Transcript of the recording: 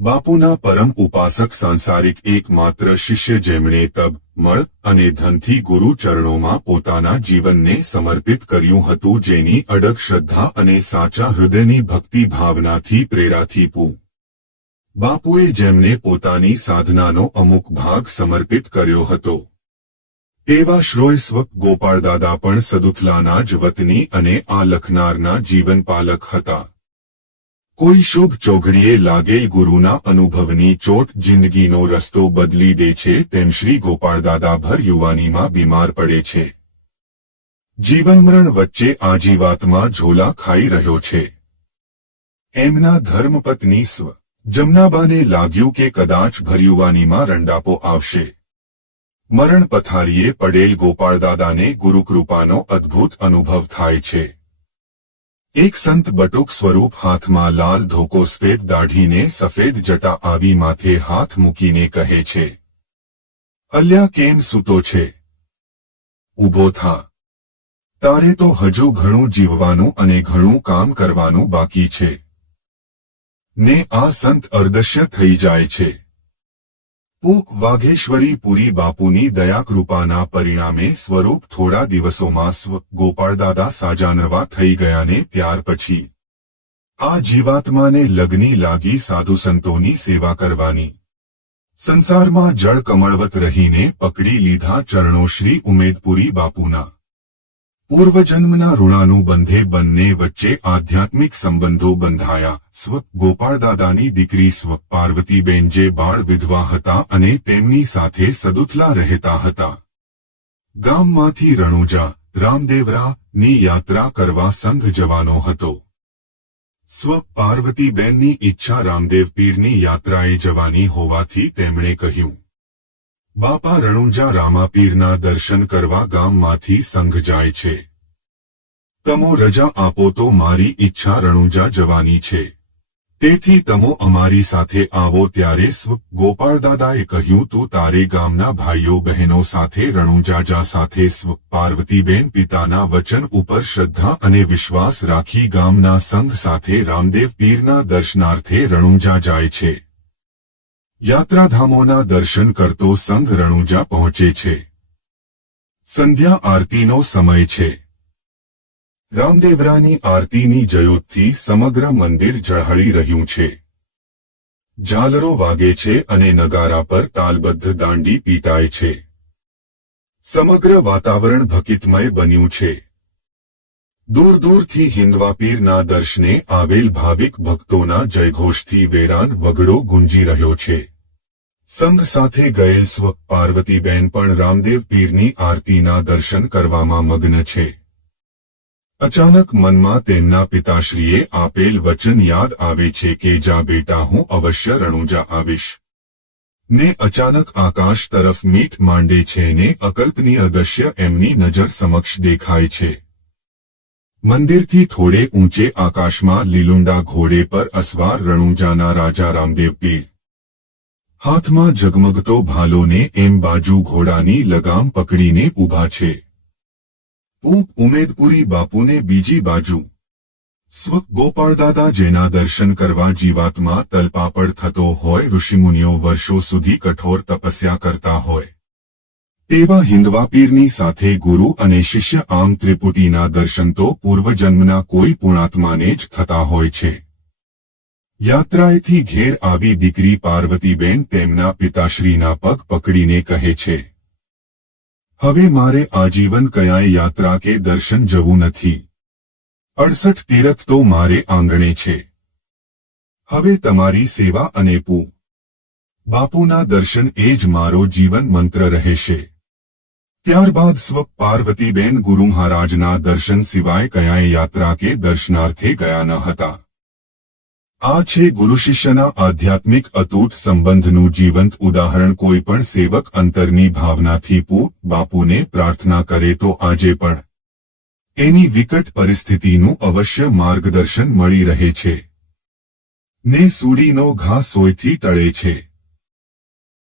બાપુના પરમ ઉપાસક સાંસારિક એકમાત્ર શિષ્ય જેમણે તપ, મળ અને ધનથી ગુરુ ચરણોમાં પોતાના જીવનને સમર્પિત કર્યું હતું, જેની અડગ શ્રદ્ધા અને સાચા હૃદયની ભક્તિ ભાવનાથી પ્રેરાથી પૂ. બાપુએ જેમને પોતાની સાધનાનો અમુક ભાગ સમર્પિત કર્યો હતો તેવા શ્રોય સ્વ ગોપાળદાદા પણ સદુથલાના જ વતની અને આ લખનારના જીવનપાલક હતા. કોઈ શુભ ચોઘડીએ લાગેલ ગુરુના અનુભવની ચોટ જિંદગીનો રસ્તો બદલી દે છે, તેમ શ્રી ગોપાળદાદા ભર યુવાનીમાં બીમાર પડે છે. જીવનમરણ વચ્ચે આજીવાતમાં ઝોલા ખાઈ રહ્યો છે. એમના ધર્મપત્ની સ્વ. જમનાબાને લાગ્યું કે કદાચ ભરયુવાનીમાં રંડાપો આવશે. મરણ પથારીએ પડેલ ગોપાળદાદાને ગુરુકૃપાનો અદ્ભુત અનુભવ થાય છે. એક સંત બટુક સ્વરૂપ હાથમાં લાલ ધોકો સફેદ દાઢીને સફેદ જટા આવી માથે હાથ મૂકીને કહે છે, અલ્યા કેમ સૂતો છે? ઊભો થા. તારે તો હજુ ઘણું જીવવાનું અને ઘણું કામ કરવાનું બાકી છે. ને આ સંત અર્દશ્ય થઈ જાય છે. પૂક વાઘેશ્વરી પુરી બાપુની દયાકૃપાના પરિણામે સ્વરૂપ થોડા દિવસોમાં સ્વ. ગોપાળદાદા સાજાનરવા થઈ ગયાને ત્યાર પછી આ જીવાત્માને લગની લાગી સાધુસંતોની સેવા કરવાની. સંસારમાં જળ કમળવત રહીને પકડી લીધા ચરણો શ્રી ઉમેદપુરી બાપુના. પૂર્વજન્મના ઋણાનુબંધે બંને વચ્ચે આધ્યાત્મિક સંબંધો બંધાયા. સ્વ. ગોપાળદાદાની દીકરી સ્વ. પાર્વતીબેન જે બાળ વિધવા હતા અને તેમની સાથે સદુથલા રહેતા હતા. ગામમાંથી રણુજા, રામદેવરા ની યાત્રા કરવા સંઘ જવાનો હતો. સ્વ. પાર્વતીબેનની ઈચ્છા રામદેવ પીરની યાત્રાએ જવાની હોવાથી તેમણે કહ્યું, બાપા રણુજા રામાપીરના દર્શન કરવા ગામમાંથી સંઘ જાય છે. તમો રજા આપો તો મારી ઈચ્છા રણુજા જવાની છે. તેથી તમો અમારી સાથે આવો. ત્યારે સ્વ. ગોપાળદાદાએ કહ્યું, તું તારે ગામના ભાઈઓ બહેનો સાથે રણુજા જા. સાથે સ્વ. પાર્વતીબેન પિતાના વચન ઉપર શ્રદ્ધા અને વિશ્વાસ રાખી ગામના સંઘ સાથે રામદેવ પીરના દર્શનાર્થે રણુજા જાય છે. યાત્રાધામોના દર્શન કરતો સંઘ રણુજા પહોંચે છે. સંધ્યા આરતીનો સમય છે. રામદેવરાની આરતીની જયોતથી સમગ્ર મંદિર ઝળહળી રહ્યું છે. ઝાલરો વાગે છે અને નગારા પર તાલબદ્ધ દાંડી પીટાય છે. સમગ્ર વાતાવરણ ભકિતમય બન્યું છે. દૂર દૂરથી હિન્દવાપીરના દર્શને આવેલ ભાવિક ભક્તોના જયઘોષથી વેરાન વગડો ગુંજી રહ્યો છે. સંઘ સાથે ગયેલ સ્વ. પાર્વતીબેન પણ રામદેવ પીરની આરતીના દર્શન કરવામાં મગ્ન છે. અચાનક મનમાં તેમના પિતાશ્રીએ આપેલ વચન યાદ આવે છે કે જા બેટા, હું અવશ્ય રણુજા આવીશ. ને અચાનક આકાશ તરફ મીટ માંડે છે ને અકલ્પનીય દ્રશ્ય એમની નજર સમક્ષ દેખાય છે. મંદિરથી થોડે ઊંચે આકાશમાં લીલુંડા ઘોડે પર અસવાર રણુજાના રાજા રામદેવ પીર. હાથમાં ઝગમગતો ભાલોને એમ બાજુ ઘોડાની લગામ પકડીને ઊભા છે. પૂક ઉમેદપુરી બાપુને બીજી બાજુ. સ્વ. ગોપાળદાદા જેના દર્શન કરવા જીવાત્મા તલપાપડ થતો હોય, ઋષિમુનિઓ વર્ષો સુધી કઠોર તપસ્યા કરતા હોય, તેવા હિન્દવાપીરની સાથે ગુરુ અને શિષ્ય આમ ત્રિપુટીના દર્શન તો પૂર્વજન્મના કોઈ પુણાત્માને જ થતા હોય છે. યાત્રાએથી ઘેર આવી દીકરી પાર્વતીબેન તેમના પિતાશ્રીના પગ પકડીને કહે છે, હવે મારે આજીવન કયાય યાત્રા કે દર્શન જવું નથી. 68 તીરથ તો મારે આંગણે છે. હવે તમારી સેવા અને પૂ. બાપુના દર્શન એ જ મારો જીવન મંત્ર રહેશે. ત્યારબાદ સ્વ. પાર્વતીબેન ગુરુ મહારાજના દર્શન સિવાય કયાય યાત્રા કે દર્શનાર્થે ગયા ન હતા. આ છે ગુરુ શિષ્યના આધ્યાત્મિક અતૂટ સંબંધનું જીવંત ઉદાહરણ. કોઈ પણ સેવક અંતરની ભાવનાથી પૂ. બાપુને પ્રાર્થના કરે તો આજે પણ એની વિકટ પરિસ્થિતિનું અવશ્ય માર્ગદર્શન મળી રહે છે. ને સૂડીનો ઘા સોયથી ટળે છે.